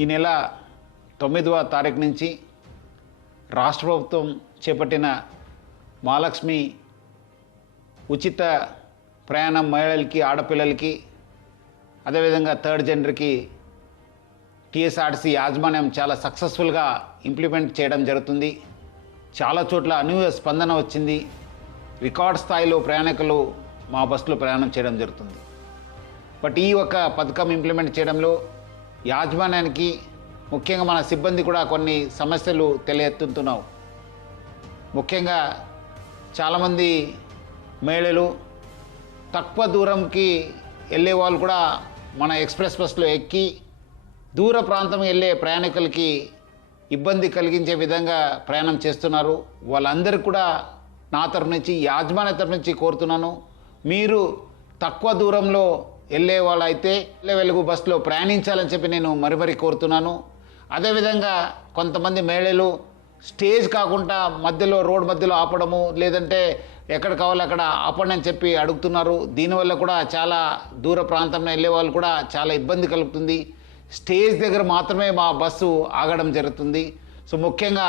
ఈ నెల 9వ తారీఖు నుంచి రాష్ట్ర ప్రభుత్వం చేపట్టిన మహాలక్ష్మి ఉచిత ప్రయాణం మహిళలకి, ఆడపిల్లలకి, అదేవిధంగా థర్డ్ జెండర్కి టీఎస్ఆర్టీసీ యాజమాన్యం చాలా సక్సెస్ఫుల్గా ఇంప్లిమెంట్ చేయడం జరుగుతుంది. చాలా చోట్ల అనూహ్య స్పందన వచ్చింది. రికార్డ్ స్థాయిలో ప్రయాణికులు మా బస్సులో ప్రయాణం చేయడం జరుగుతుంది. బట్ ఈ ఒక పథకం ఇంప్లిమెంట్ చేయడంలో యాజమాన్యానికి, ముఖ్యంగా మన సిబ్బంది కూడా కొన్ని సమస్యలు తెలియెత్తుతున్నావు. ముఖ్యంగా చాలామంది మహిళలు తక్కువ దూరంకి వెళ్ళే వాళ్ళు కూడా మన ఎక్స్ప్రెస్ బస్సులో ఎక్కి దూర ప్రాంతం వెళ్ళే ప్రయాణికులకి ఇబ్బంది కలిగించే విధంగా ప్రయాణం చేస్తున్నారు. వాళ్ళందరికీ కూడా నా తరఫు నుంచి, యాజమాన్య తరఫు నుంచి కోరుతున్నాను, మీరు తక్కువ దూరంలో వెళ్ళే వాళ్ళు అయితే వెలుగు బస్సులో ప్రయాణించాలని చెప్పి నేను మరీ కోరుతున్నాను. అదేవిధంగా కొంతమంది మహిళలు స్టేజ్ కాకుండా మధ్యలో, రోడ్ మధ్యలో ఆపడము, లేదంటే ఎక్కడ కావాలో అక్కడ ఆపండి అని చెప్పి అడుగుతున్నారు. దీనివల్ల కూడా చాలా దూర ప్రాంతంలో వెళ్ళే వాళ్ళు కూడా చాలా ఇబ్బంది కలుగుతుంది. స్టేజ్ దగ్గర మాత్రమే మా బస్సు ఆగడం జరుగుతుంది. సో ముఖ్యంగా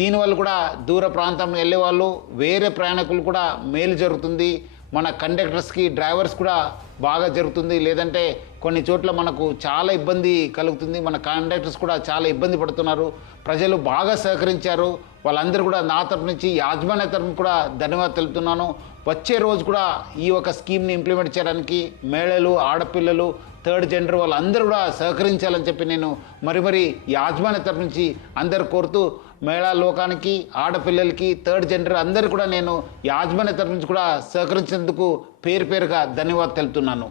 దీనివల్ల కూడా దూర ప్రాంతంలో వెళ్ళే వాళ్ళు, వేరే ప్రయాణికులు కూడా మేలు జరుగుతుంది. మన కండక్టర్స్కి, డ్రైవర్స్ కూడా బాగా జరుగుతుంది. లేదంటే కొన్ని చోట్ల మనకు చాలా ఇబ్బంది కలుగుతుంది. మన కండక్టర్స్ కూడా చాలా ఇబ్బంది పడుతున్నారు. ప్రజలు బాగా సహకరించారు. వాళ్ళందరూ కూడా నా తరపు నుంచి, యాజమాన్య తరపు కూడా ధన్యవాదాలు తెలుపుతున్నాను. వచ్చే రోజు కూడా ఈ ఒక స్కీమ్ని ఇంప్లిమెంట్ చేయడానికి మహిళలు, ఆడపిల్లలు, థర్డ్ జెండర్ వాళ్ళందరూ కూడా సహకరించాలని చెప్పి నేను మరి యాజమాన్య తరపు నుంచి అందరు కోరుతూ, మహిళా లోకానికి, ఆడపిల్లలకి, థర్డ్ జెండర్ అందరూ కూడా నేను యాజమాన్య తరపు నుంచి కూడా సహకరించేందుకు పేరుగా ధన్యవాదాలు తెలుపుతున్నాను.